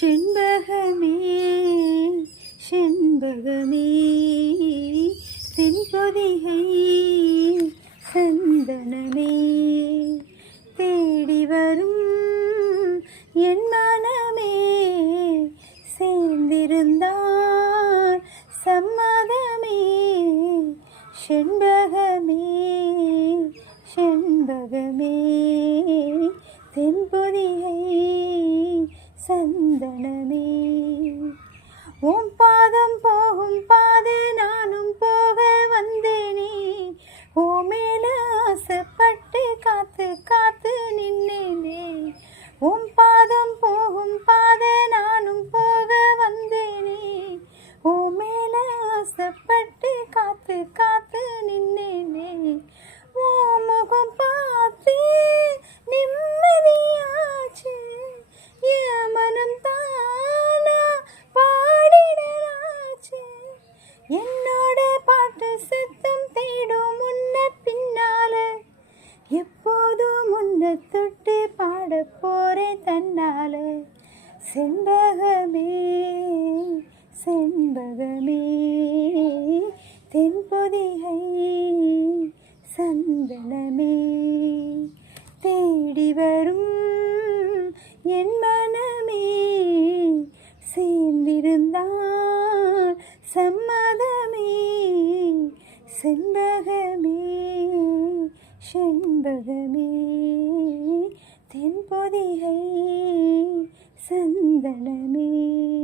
செண்பகமே செண்பகமே. தென்பொதிகை சந்தனமே. தேடி வரும் என் மனமே சேர்ந்திருந்தார் சம்மதமே. செண்பகமே செண்பகமே. சந்தனமே. உன் பாதம் போகும் பாதை நானும் போக வந்தேனே. ஓ மேல ஆசைப்பட்டு காத்து காத்து நின்னேனே. உன் பாதம் போகும் பாதை நானும் போக வந்தேனே. ஓ மேல ஆசைப்பட்டு காத்து காத்து நின்னேனே. என்னோட பாட்டு சத்தம் தேடும் முன்ன பின்னால எப்போதும் முன்ன தொட்டு பாட போறேன் தன்னால. செண்பகமே செண்பகமே தென்பொதிகை சந்தனமே. தேடி வரும் என் மனமே சேர்ந்திருந்தான் சம் செண்பகமே செண்பகமே. தென்பொதிகை சந்தனமே.